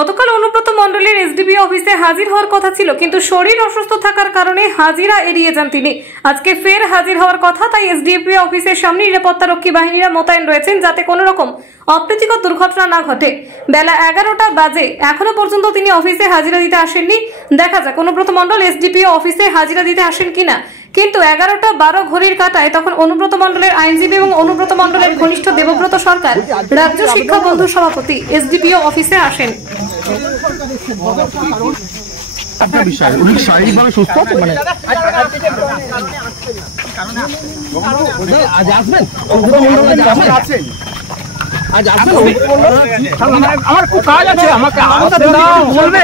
গতকাল অনুব্রত মণ্ডলের এসডিপিও অফিসে হাজির হওয়ার কথা ছিল, কিন্তু শরীর অসুস্থ থাকার কারণে হাজিরা এড়িয়ে যান তিনি। আজকে ফের হাজির হওয়ার কথা, তাই এসডিপিও অফিসের সামনে নিরাপত্তারক্ষী বাহিনীরা মোতায়েন রয়েছেন যাতে কোনো রকম অপ্রীতিকর দুর্ঘটনা না ঘটে। বেলা 11টা বাজে, এখনো পর্যন্ত তিনি অফিসে হাজিরা দিতে আসেননি। দেখা যাক অনুব্রত মণ্ডল এসডিপিও অফিসে হাজিরা দিতে আসেন কিনা। কিন্তু 11টা 12 ঘড়ির কাটায় তখন অনুব্রত মণ্ডলের আইনজীবী এবং অনুব্রত মণ্ডলের ঘনিষ্ঠ দেবব্রত সরকার, রাজ্য শিক্ষা বন্ধু সভাপতি, এসডিপিও অফিসে আসেন। শারীরিকভাবে সুস্থ মানে আজ আসবেন, আজ আসবেন। আমার খুব কাজ আছে, আমাকে বলবে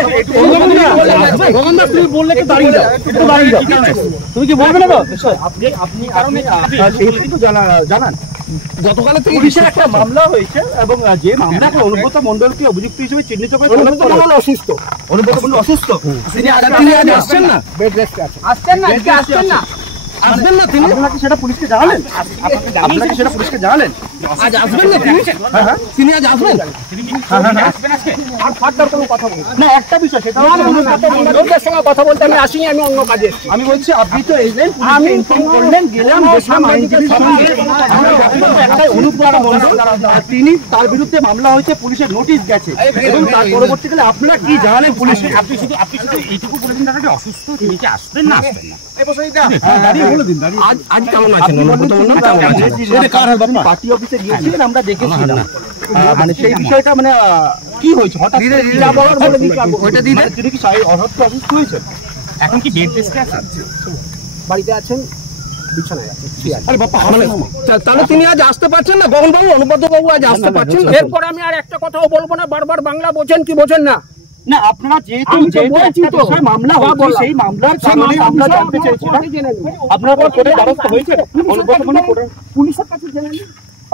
তুমি বললে দাঁড়িয়ে যাও, তুমি কি বলবে না? আপনি জানান গতকালের থেকে বিষয়ে একটা মামলা হয়েছে এবং যে মামলা অনুব্রত মণ্ডলকে অভিযুক্ত হিসেবে চিহ্নিত করে অনুব্রত মণ্ডল অসুস্থ। অনুব্রত মণ্ডল অসুস্থ, তিনি আজ আসছেন না, বেড রেস্টে আছেন। আসছেন না, আসছেন না, আসবেন না তিনি? আপনাকে সেটা পুলিশকে জানালেন? আপনাকে সেটা পুলিশকে জানালেন? আজ আসবেন না তিনি? হ্যাঁ, তিনি আজ আসবেন। আর ফার্দার কোনো কথা বলবেন না? একটা বিষয়, সেটা অনুব্রতের সঙ্গে কথা বলতে আমি আসিনি, আমি অন্য কাজে। আমি বলছি আপনি তো এলেন, আমি ইনফর্ম করলেন, গেলাম, দেখলাম আইনজীবীর সঙ্গে একটাই অনুব্রত মণ্ডল, তিনি তার বিরুদ্ধে মামলা হয়েছে, পুলিশের নোটিশ গেছে এবং তার পরবর্তীকালে আপনারা কি জানালেন পুলিশকে? আপনি শুধু এইটুকু বলে দিন দাদা অসুস্থ, তিনি কি আসবেন না আসবেন না? আজ কেমন আছেন? পার্টি অফিসে গিয়েছিলেন, আমরা দেখেছিলাম, মানে সেই বিষয়টা মানে কি হয়েছে হঠাৎ তিনি কি অসুস্থ হয়েছে? এখন কি বেড রেস্টে আছেন, বাড়িতে আছেন, বিছানায় আছেন? তাহলে তিনি আজ আসতে পারছেন না? গগন বাবু, অনুব্রত বাবু আজ আসতে পারছেন না? এরপর আমি আর একটা কথাও বলবো না। বারবার বাংলা বোঝেন কি বোঝেন না? না, আপনারা যেহেতু মামলা হয়েছে, সেই মামলার আমরা জানতে চাইছিলাম আপনারা কোর্টের দ্বারস্থ হয়েছে? পুলিশের কাছে জেনে নিন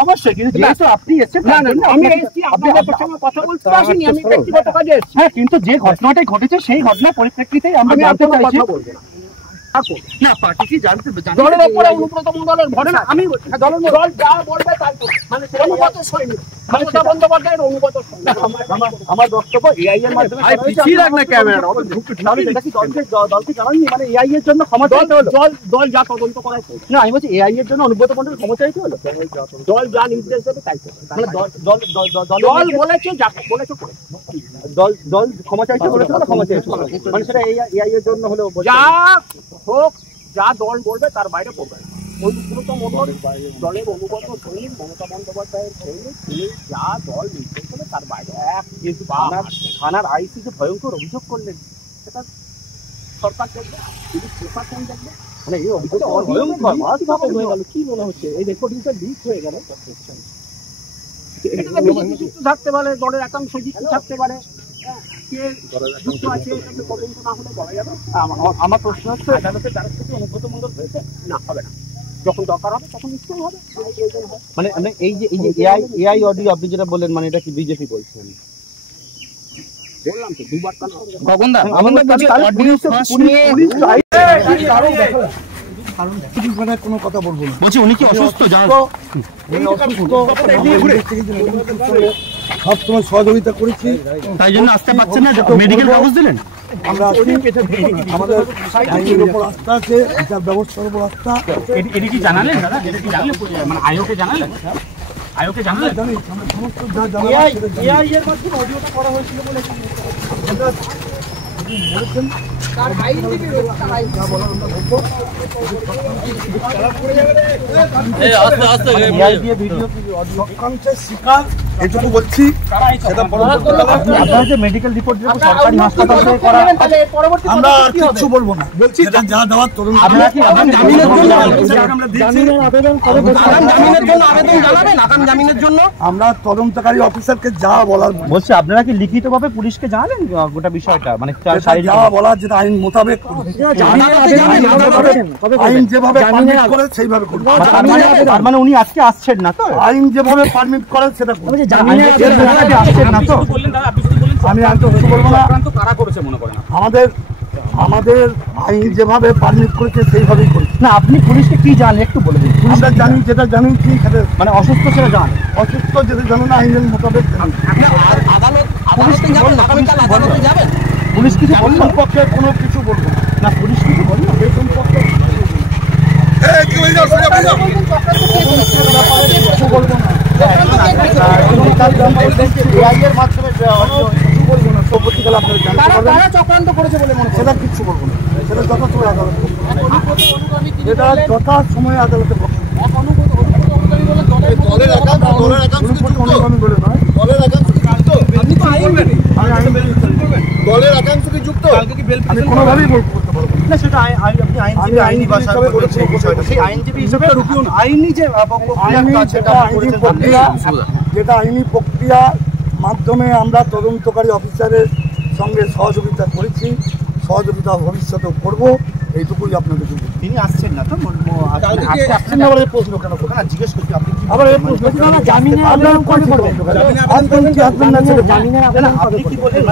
অবশ্যই, কিন্তু যেহেতু আপনি এসেছেন, আমি আপনাদের সঙ্গে কথা বলতে আসিনি, আমি ব্যক্তিগত কাজে এসেছি। হ্যাঁ, কিন্তু যে ঘটনাটাই ঘটেছে সেই ঘটনার পরিপ্রেক্ষিতেই আমরা জানতে চাইছি। না, পার্টি কি জানতে দলের উপরে অনুব্রত মণ্ডলের ভরে না, আমি দল যা বলবে তাই মানে অনুব্রত সৈনিক মমতা বন্দ্যোপাধ্যায়ের অনুব্রত। আমার বক্তব্য এআই এর মাধ্যমে পিছিয়ে রাখ না ক্যামেরাটা, এটা কি দলকে জানাননি? মানে এআই এর জন্য ক্ষমা চাইতে হলো? দল যা তদন্ত করার না, আমি বলছি এআই এর জন্য অনুব্রত মণ্ডল ক্ষমা চাইতে হলো? দল যা নির্দেশ দেবে তাই মানে দল বলেছে, যা বলেছে করে দল ক্ষমা চাইতে বলেছে, ক্ষমা চাইতে মানে সেটা এআই এর জন্য হলো যা হোক, যা দল বলবে তার বাইরে পড়বে। অনুব্রত মণ্ডল দলের অনুগত সৈনিক, মমতা বন্দ্যোপাধ্যায়ের সৈনিক, তিনি যা দল নির্দেশ করবে তার বাইরে। কিন্তু থানার আইসি যে ভয়ঙ্কর অভিযোগ করলেন, সেটা সরকার দেখবে, পুলিশ প্রশাসন দেখবে। মানে এই অভিযোগ হয়ে গেল, কি মনে হচ্ছে এই রেকর্ডিংটা লিক হয়ে গেল? যুক্ত থাকতে পারে, দলের একাংশ যুক্ত থাকতে পারে, আমার প্রশ্ন হচ্ছে আদালতের দ্বারা থেকে অনুব্রত মণ্ডল হয়েছে? না, হবে না, যখন দরকার হবে তখন নিশ্চয়ই হবে। মানে এই যে এআই অডিও আপনি যেটা বললেন, মানে এটা কি বিজেপি বলছেন? বললাম তো দুবার। গগনদা কোনো কথা বলবো না, বলছি উনি কি অসুস্থ? সবসময় সহযোগিতা করেছি, তাই জন্য আসতে পারছেন না, মেডিকেল কাগজ দিলেন। আমরা আমাদের আইনের উপর আস্থা আছে, বিচার ব্যবস্থার উপর আস্থা। এটা কি জানালেন দাদা? এটা কি জানলেন মানে আয়োকে জানালেন? আয়োকে জানালেন? জানি, আমরা সমস্ত যা জানা এআই এর মাধ্যমে অডিওটা করা হয়েছিল বলে বলেছেন। তার বাইরে থেকে শিকার এটুকু বলছি, মেডিকেল রিপোর্ট সরকারি হাসপাতাল থেকে করা, আমরা আর কিছু বলবো না। বলছি যা দেওয়ার তরুণ আমরা তদন্তকারী অফিসারকে যা বলার বলছি। আপনারা কি লিখিত ভাবে পুলিশকে জানালেন গোটা বিষয়টা? মানে যা বলার, যেটা আইন মোতাবেক আইন যেভাবে পারমিট করে সেইভাবে করবে। তার মানে উনি আজকে আসছেন না তো? আইন যেভাবে পারমিট করে সেটা আসছেন না তো? আমি আর তো বলবো না কারা করেছে মনে করেন। আমাদের আইন যেভাবে পারমিট করেছে সেইভাবেই করেছে। না, আপনি পুলিশকে কি জানেন একটু বলে দিন। আমরা জানি, যেটা জানি ঠিক আছে, মানে অসুস্থ সেটা জানেন, অসুস্থ যেটা জানো না আইনের মোতাবেক। আদালত পুলিশ কিছু সম্পর্কে কোনো কিছু বলবো না, পুলিশ কিছু বলবো এই সম্পর্কে চক্রান্ত করেছে বলে মনে সেটা কিচ্ছু বলবো না, সেটা যথাসময় আদালত এটা যথাসময় আদালতে দলের একাংশকে যুক্ত আমি কোনোভাবেই বলতে পারবো না, সেটা আইনি ভাষায় বলেছে বিষয়টা, সেই আইনজীবী হিসেবে আইনি যে যেটা আইনি প্রক্রিয়া মাধ্যমে আমরা তদন্তকারী অফিসারের সঙ্গে সহযোগিতা করেছি, সহযোগিতা ভবিষ্যতেও করবো, এইটুকুই আপনাদের তিনি আসছেন না তো আসছেন না বলে প্রশ্ন কেন করবেন, জিজ্ঞেস করছি আপনি আবার এই প্রশ্ন জামিনে আপনি কি বললেন